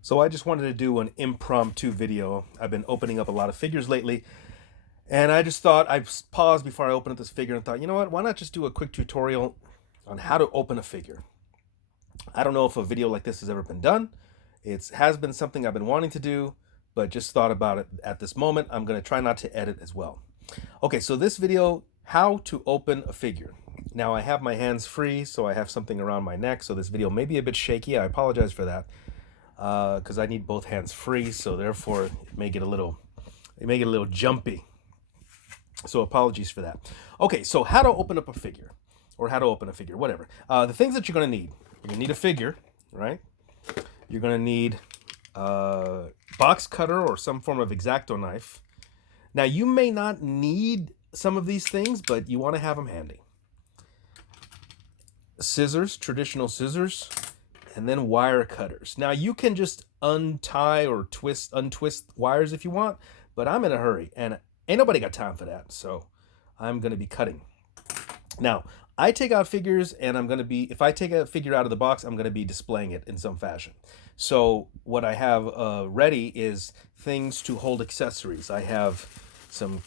So I just wanted to do an impromptu video. I've been opening up a lot of figures lately, and I just thought I'd pause before I open up this figure and thought, you know what, why not just do a quick tutorial on how to open a figure? I don't know if a video like this has ever been done. It has been something I've been wanting to do, but just thought about it at this moment. I'm going to try not to edit as well. Okay, so this video, how to open a figure. Now I have my hands free, so I have something around my neck, so this video may be a bit shaky. I apologize for that. Because I need both hands free, so therefore it may get a little jumpy. So apologies for that. Okay, so how to open up a figure, or how to open a figure, whatever. The things that you're gonna need: you're gonna need a figure, right? You're gonna need a box cutter or some form of X-Acto knife. Now you may not need some of these things, but you want to have them handy. Scissors, traditional scissors, and then wire cutters. Now you can just untie or untwist wires if you want, but I'm in a hurry and ain't nobody got time for that. So I'm going to be cutting. Now I take out figures and if I take a figure out of the box, I'm going to be displaying it in some fashion. So what I have ready is things to hold accessories. I have some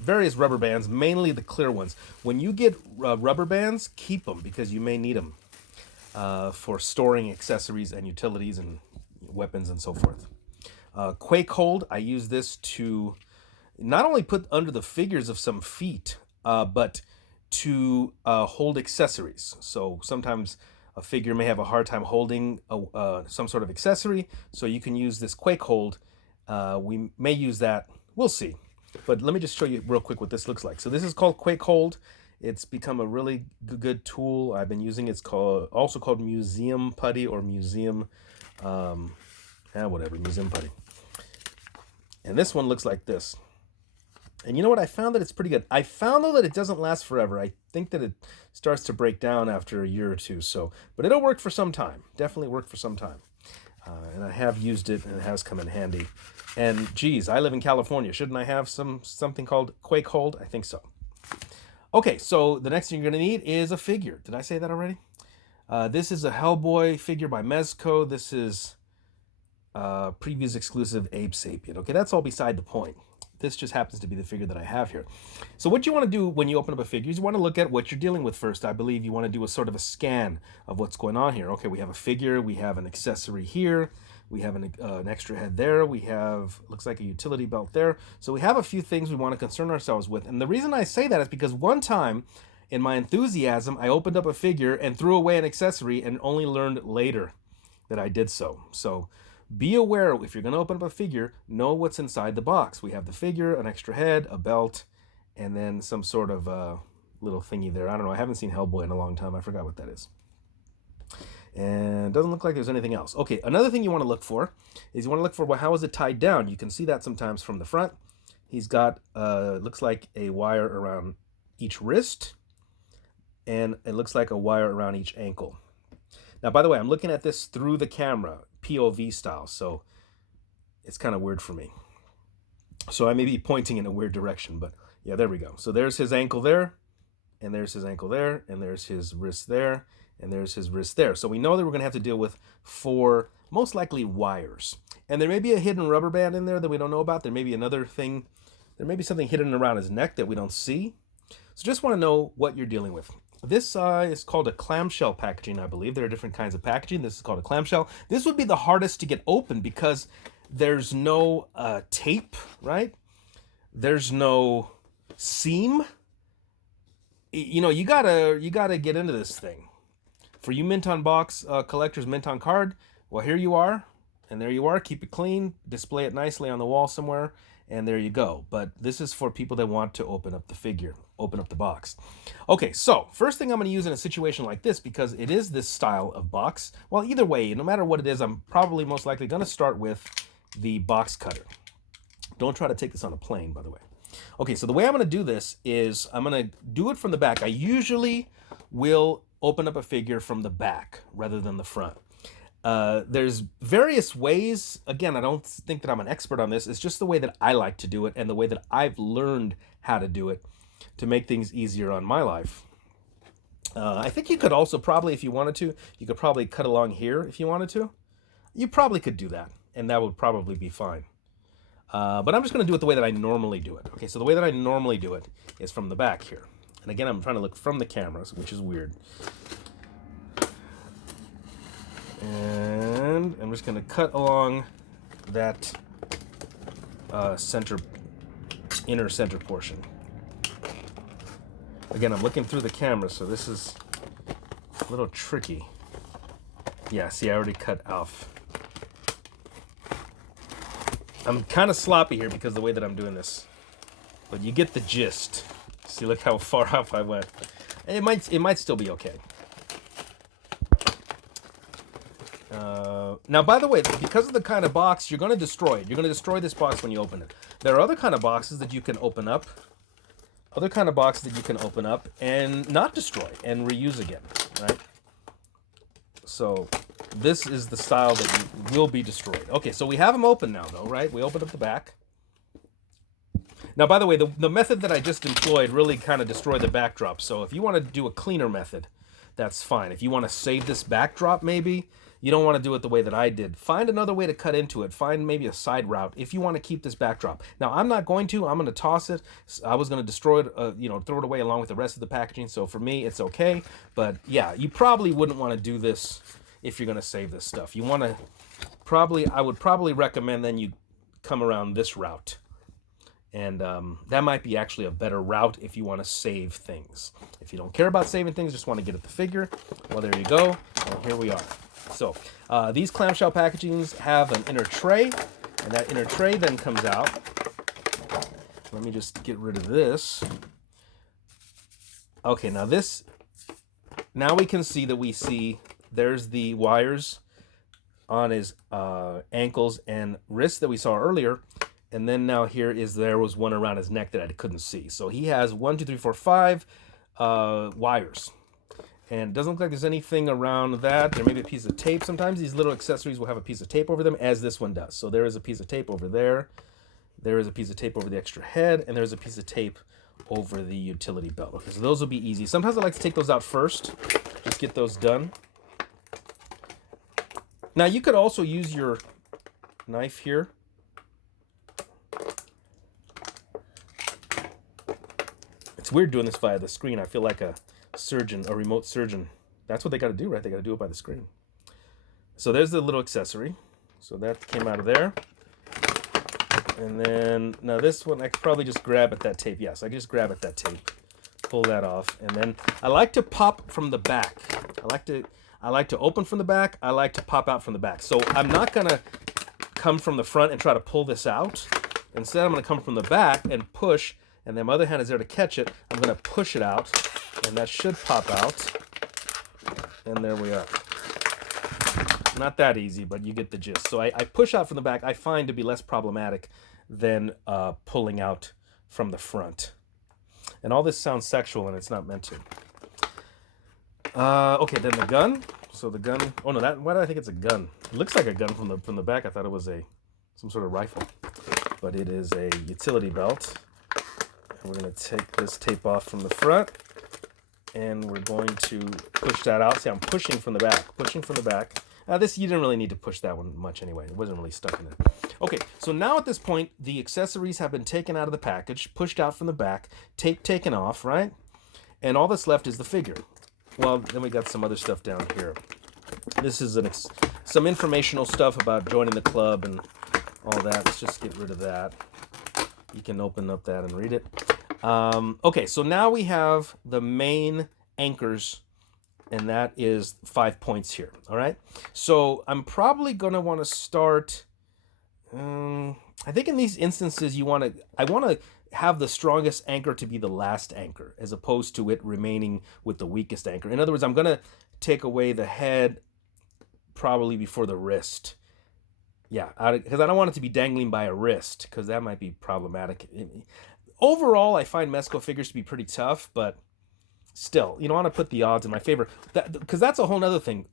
various rubber bands, mainly the clear ones. When you get rubber bands, keep them because you may need them for storing accessories and utilities and weapons and so forth. Quake hold, I use this to not only put under the figures of some feet, but to hold accessories. So sometimes a figure may have a hard time holding some sort of accessory, so you can use this quake hold. We may use that, we'll see. But let me just show you real quick what this looks like. So this is called quake hold. It's become a really good tool. I've been using it. It's also called museum putty or museum, museum putty. And this one looks like this. And you know what? I found that it's pretty good. I found though that it doesn't last forever. I think that it starts to break down after a year or two. But it'll work for some time. Definitely work for some time. And I have used it, and it has come in handy. And geez, I live in California. Shouldn't I have something called quake hold? I think so. Okay, so the next thing you're going to need is a figure. Did I say that already? This is a Hellboy figure by Mezco. This is previews exclusive Abe Sapien. Okay, that's all beside the point. This just happens to be the figure that I have here. So what you want to do when you open up a figure is you want to look at what you're dealing with first. I believe you want to do a sort of a scan of what's going on here. Okay, we have a figure. We have an accessory here. We have an extra head there. We have, looks like a utility belt there. So we have a few things we want to concern ourselves with. And the reason I say that is because one time in my enthusiasm, I opened up a figure and threw away an accessory and only learned later that I did so. So be aware, if you're going to open up a figure, know what's inside the box. We have the figure, an extra head, a belt, and then some sort of little thingy there. I don't know. I haven't seen Hellboy in a long time. I forgot what that is. And it doesn't look like there's anything else. Okay, another thing you want to look for is you want to look for, well, how is it tied down? You can see that sometimes from the front. He's got, looks like a wire around each wrist, and it looks like a wire around each ankle. Now, by the way, I'm looking at this through the camera, POV style, so it's kind of weird for me. So I may be pointing in a weird direction, but yeah, there we go. So there's his ankle there, and there's his ankle there, and there's his wrist there, and there's his wrist there. So we know that we're going to have to deal with 4, most likely, wires. And there may be a hidden rubber band in there that we don't know about. There may be another thing. There may be something hidden around his neck that we don't see. So just want to know what you're dealing with. This is called a clamshell packaging, I believe. There are different kinds of packaging. This is called a clamshell. This would be the hardest to get open because there's no tape, right? There's no seam. You know, you gotta get into this thing. For you mint on box collectors, mint on card, well, here you are, and there you are. Keep it clean, display it nicely on the wall somewhere, and there you go. But this is for people that want to open up the figure, open up the box. Okay, so first thing I'm going to use in a situation like this, because it is this style of box, well, either way, no matter what it is, I'm probably most likely going to start with the box cutter. Don't try to take this on a plane, by the way. Okay, so the way I'm going to do this is I'm going to do it from the back. I usually will open up a figure from the back rather than the front. There's various ways. Again, I don't think that I'm an expert on this. It's just the way that I like to do it and the way that I've learned how to do it to make things easier on my life. I think you could also probably, if you wanted to, you could probably cut along here if you wanted to. You probably could do that, and that would probably be fine. But I'm just going to do it the way that I normally do it. Okay, so the way that I normally do it is from the back here. And again, I'm trying to look from the cameras, which is weird. And I'm just going to cut along that inner center portion. Again, I'm looking through the camera, so this is a little tricky. Yeah, see, I already cut off. I'm kind of sloppy here because of the way that I'm doing this, but you get the gist. See, look how far off I went. And it might still be okay. Now, by the way, because of the kind of box, you're going to destroy it. You're going to destroy this box when you open it. There are other kind of boxes that you can open up. Other kind of boxes that you can open up and not destroy and reuse again, right? So this is the style that will be destroyed. Okay, so we have them open now, though, right? We opened up the back. Now, by the way, the method that I just employed really kind of destroyed the backdrop. So if you want to do a cleaner method, that's fine. If you want to save this backdrop, maybe, you don't want to do it the way that I did. Find another way to cut into it. Find maybe a side route if you want to keep this backdrop. Now, I'm not going to. I'm going to toss it. I was going to destroy it, throw it away along with the rest of the packaging. So for me, it's okay. But yeah, you probably wouldn't want to do this if you're going to save this stuff. You want to I would probably recommend then you come around this route. And that might be actually a better route if you want to save things. If you don't care about saving things, just want to get at the figure, well, there you go. And here we are. So these clamshell packagings have an inner tray, and that inner tray then comes out. Let me just get rid of this. Okay, now we can see that there's the wires on his ankles and wrists that we saw earlier. And then now there was one around his neck that I couldn't see. So he has 1, 2, 3, 4, 5 wires. And it doesn't look like there's anything around that. There may be a piece of tape. Sometimes these little accessories will have a piece of tape over them, as this one does. So there is a piece of tape over there. There is a piece of tape over the extra head. And there's a piece of tape over the utility belt. Okay, so those will be easy. Sometimes I like to take those out first. Just get those done. Now you could also use your knife here. It's weird doing this via the screen. I feel like a remote surgeon. That's what they got to do, right? They got to do it by the screen. So there's the little accessory. So that came out of there. And then, now this one, I could probably just grab at that tape. Yes, I can just grab at that tape. Pull that off. And then I like to pop from the back. I like to open from the back. I like to pop out from the back. So I'm not going to come from the front and try to pull this out. Instead, I'm going to come from the back and push. And then my other hand is there to catch it. I'm going to push it out, and that should pop out. And there we are. Not that easy, but you get the gist. So I push out from the back. I find to be less problematic than pulling out from the front. And all this sounds sexual, and it's not meant to. Okay, then the gun. So the gun. Oh no, why do I think it's a gun? It looks like a gun from the back. I thought it was some sort of rifle, but it is a utility belt. We're going to take this tape off from the front, and we're going to push that out. See, I'm pushing from the back. This, you didn't really need to push that one much anyway. It wasn't really stuck in it. Okay, so now at this point, the accessories have been taken out of the package, pushed out from the back, tape taken off, right? And all that's left is the figure. Well, then we got some other stuff down here. This is some informational stuff about joining the club and all that. Let's just get rid of that. You can open up that and read it. Okay, so now we have the main anchors, and that is 5 points here. All right. So I'm probably going to want to start. I think in these instances, I want to have the strongest anchor to be the last anchor, as opposed to it remaining with the weakest anchor. In other words, I'm going to take away the head probably before the wrist. Yeah, because I don't want it to be dangling by a wrist, because that might be problematic. Overall, I find Mezco figures to be pretty tough, but still, I want to put the odds in my favor. Because that's a whole other thing.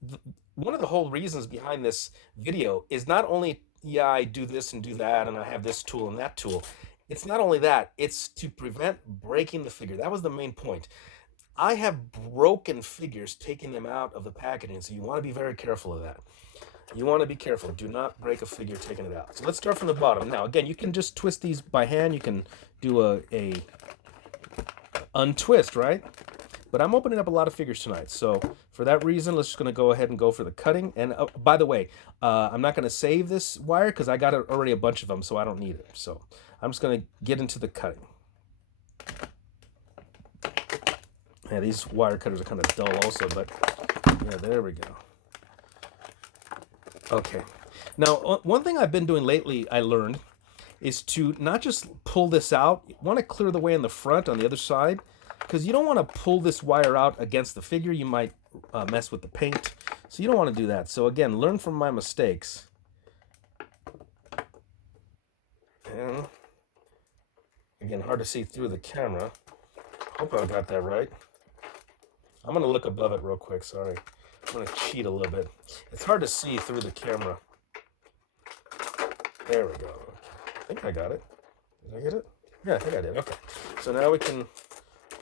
One of the whole reasons behind this video is not only, I do this and do that, and I have this tool and that tool. It's not only that. It's to prevent breaking the figure. That was the main point. I have broken figures, taking them out of the packaging, so you want to be very careful of that. You want to be careful. Do not break a figure taking it out. So let's start from the bottom. Now, again, you can just twist these by hand. You can do a untwist, right? But I'm opening up a lot of figures tonight. So for that reason, let's just going to go ahead and go for the cutting. And by the way, I'm not going to save this wire because I got already a bunch of them, so I don't need it. So I'm just going to get into the cutting. Yeah, these wire cutters are kind of dull also, but yeah, there we go. Okay. Now, one thing I've been doing lately, I learned, is to not just pull this out. You want to clear the way in the front on the other side, because you don't want to pull this wire out against the figure. You might mess with the paint, so you don't want to do that. So again, learn from my mistakes. And again, hard to see through the camera. Hope I got that right. I'm going to look above it real quick, sorry. I'm going to cheat a little bit. It's hard to see through the camera. There we go. I think I got it. Did I get it? Yeah, I think I did. Okay. So now we can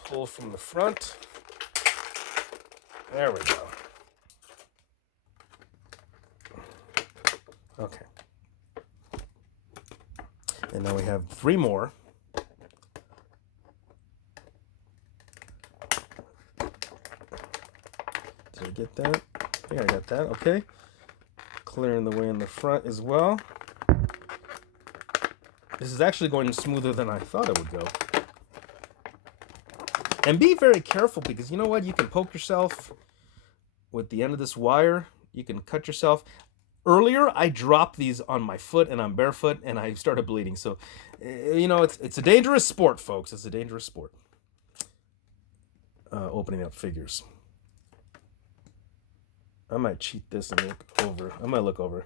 pull from the front. There we go. Okay. And now we have 3 more. Did I get that? I think I got that. Okay. Clearing the way in the front as well. This is actually going smoother than I thought it would go. And be very careful, because you know what? You can poke yourself with the end of this wire. You can cut yourself. Earlier, I dropped these on my foot, and I'm barefoot, and I started bleeding. So, you know, it's a dangerous sport, folks. It's a dangerous sport. Opening up figures. I might cheat this and look over. I might look over.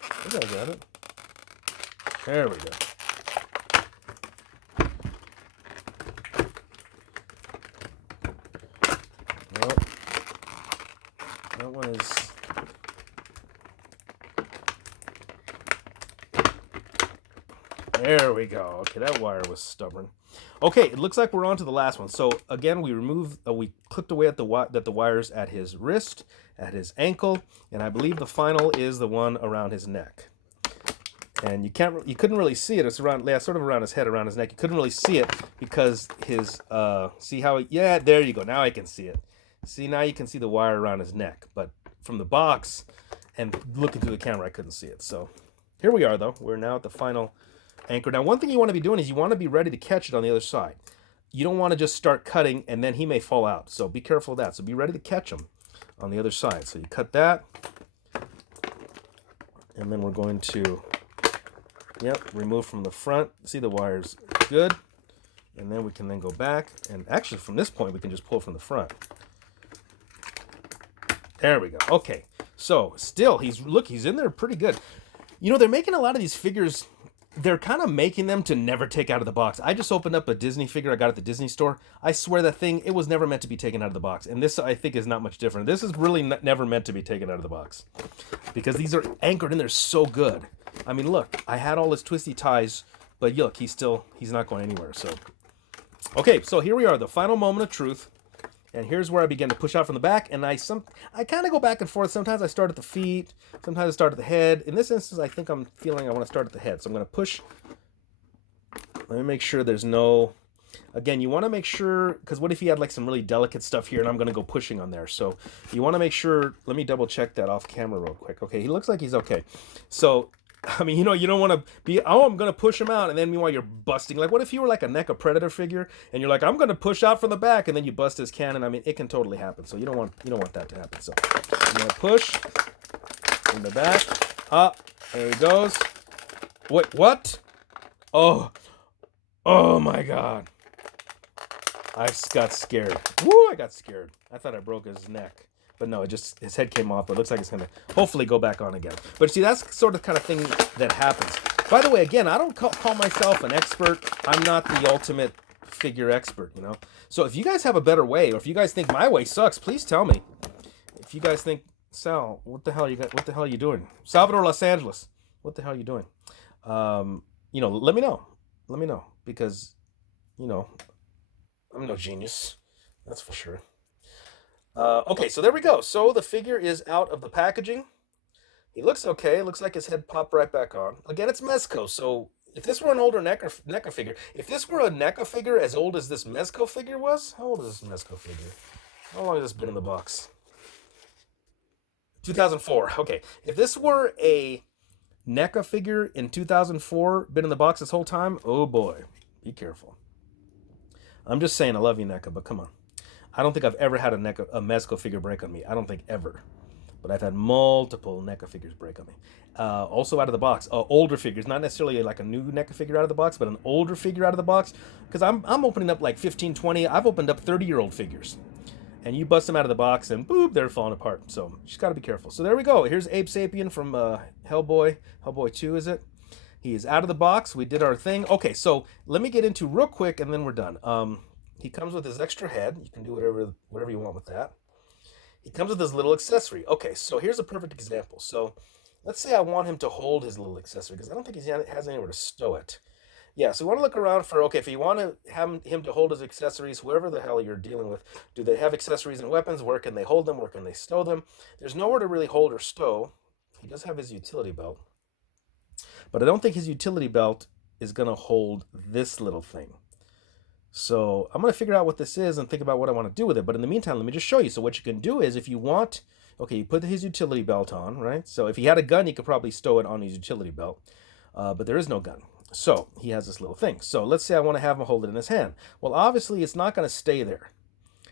I think I got it. There we go. Well, that one is... There we go. Okay, that wire was stubborn. Okay, it looks like we're on to the last one. So again, we clipped away at the wires at his wrist, at his ankle, and I believe the final is the one around his neck. And you couldn't really see it. It's around, yeah, sort of around his head, around his neck. You couldn't really see it because his, see how, yeah, there you go. Now I can see it. See, now you can see the wire around his neck. But from the box and looking through the camera, I couldn't see it. So here we are, though. We're now at the final anchor. Now, one thing you want to be doing is you want to be ready to catch it on the other side. You don't want to just start cutting and then he may fall out. So be careful of that. So be ready to catch him on the other side. So you cut that. And then we're going to, remove from the front. See, the wire's good. And then we can then go back. And actually, from this point, we can just pull from the front. There we go. Okay. So still, he's in there pretty good. You know, they're making a lot of these figures. They're kind of making them to never take out of the box. I just opened up a Disney figure I got at the Disney store. I swear that thing, it was never meant to be taken out of the box. And this, I think, is not much different. This is really never meant to be taken out of the box. Because these are anchored in there so good. I mean, look, I had all his twisty ties, but look, he's not going anywhere. So, okay, so here we are, the final moment of truth. And here's where I begin to push out from the back, and I kind of go back and forth. Sometimes I start at the feet, sometimes I start at the head. In this instance, I think I'm feeling I want to start at the head. So I'm going to push. Let me make sure there's no... Again, you want to make sure, because what if you had like some really delicate stuff here, and I'm going to go pushing on there. So you want to make sure... Let me double check that off camera real quick. Okay, he looks like he's okay. So... I mean, you know, you don't want to be, oh, I'm going to push him out, and then meanwhile you're busting. Like, what if you were like a NECA Predator figure, and you're like, I'm going to push out from the back, and then you bust his cannon? I mean, it can totally happen. So you don't want that to happen. So I'm going to push in the back. Up. There he goes. Wait, what? Oh my God. I got scared. Woo, I got scared. I thought I broke his neck. But no, his head came off, but it looks like it's going to hopefully go back on again. But see, that's sort of kind of thing that happens. By the way, again, I don't call myself an expert. I'm not the ultimate figure expert, you know. So if you guys have a better way, or if you guys think my way sucks, please tell me. If you guys think, Sal, what the hell are you doing? Salvador, Los Angeles, what the hell are you doing? You know, let me know. Let me know, because you know, I'm no genius. That's for sure. Okay, so there we go. So the figure is out of the packaging. He looks okay. It looks like his head popped right back on. Again, it's Mezco, so if this were an older NECA figure, if this were a NECA figure as old as this Mezco figure was, how old is this Mezco figure? How long has this been in the box? 2004. Okay, if this were a NECA figure in 2004, been in the box this whole time, oh boy, be careful. I'm just saying, I love you, NECA, but come on. I don't think I've ever had a Mezco figure break on me. I don't think ever. But I've had multiple NECA figures break on me. Also out of the box, older figures, not necessarily like a new NECA figure out of the box, but an older figure out of the box. Because I'm opening up like 15, 20. I've opened up 30-year-old figures. And you bust them out of the box and boop, they're falling apart. So you just got to be careful. So there we go. Here's Abe Sapien from Hellboy. Hellboy 2, is it? He is out of the box. We did our thing. Okay, so let me get into real quick and then we're done. He comes with his extra head. You can do whatever you want with that. He comes with his little accessory. Okay, so here's a perfect example. So let's say I want him to hold his little accessory because I don't think he has anywhere to stow it. Yeah, so we want to look around for, okay, if you want to have him to hold his accessories, whoever the hell you're dealing with, do they have accessories and weapons? Where can they hold them? Where can they stow them? There's nowhere to really hold or stow. He does have his utility belt. But I don't think his utility belt is going to hold this little thing. So I'm going to figure out what this is and think about what I want to do with it. But in the meantime, let me just show you. So what you can do is if you want, okay, you put his utility belt on, right? So if he had a gun, he could probably stow it on his utility belt. But there is no gun. So he has this little thing. So let's say I want to have him hold it in his hand. Well, obviously it's not going to stay there.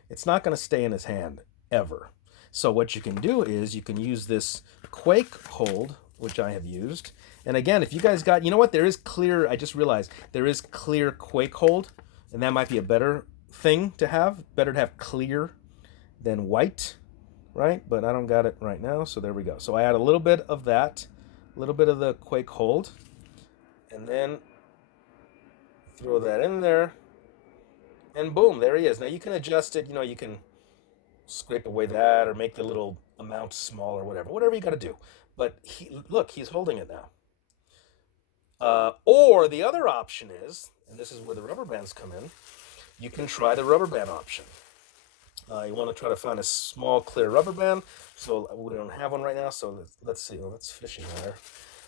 It's not going to stay in his hand ever. So what you can do is you can use this Quake hold, which I have used. And again, if you guys got, you know what, there is clear, I just realized there is clear Quake hold. And that might be a better thing to have. Better to have clear than white, right? But I don't got it right now, so there we go. So I add a little bit of that, a little bit of the Quake hold, and then throw that in there, and boom, there he is. Now you can adjust it, you can scrape away that or make the little amount small or whatever you got to do. But look, he's holding it now. Or the other option is, and this is where the rubber bands come in, you can try the rubber band option. You want to try to find a small clear rubber band. So we don't have one right now, so let's see. Oh, that's fishing wire.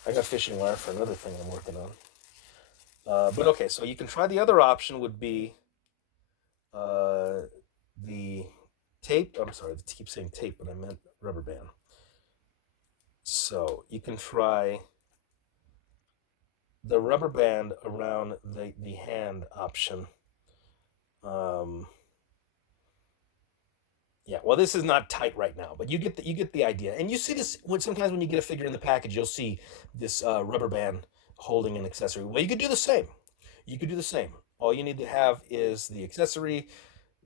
I got fishing wire for another thing I'm working on. But okay, so you can try the other option would be the tape. I'm sorry, I keep saying tape, but I meant rubber band. So you can try the rubber band around the hand option. Yeah, well, this is not tight right now, but you get the idea. And you see this sometimes when you get a figure in the package, you'll see this rubber band holding an accessory. Well, you could do the same. You could do the same. All you need to have is the accessory,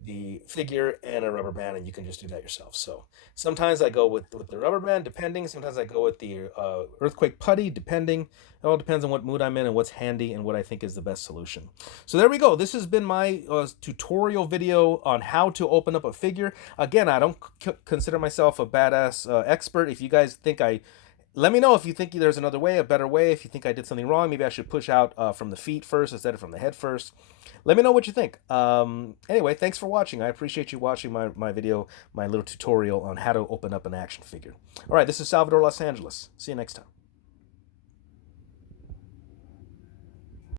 the figure, and a rubber band, and you can just do that yourself. So sometimes I go with the rubber band, depending. Sometimes I go with the earthquake putty, depending. It all depends on what mood I'm in and what's handy and what I think is the best solution. So there we go. This has been my tutorial video on how to open up a figure. Again, I don't consider myself a badass expert. If you guys think let me know if you think there's another way, a better way. If you think I did something wrong, maybe I should push out from the feet first instead of from the head first. Let me know what you think. Anyway, thanks for watching. I appreciate you watching my video, my little tutorial on how to open up an action figure. All right, this is Salvador Los Angeles. See you next time.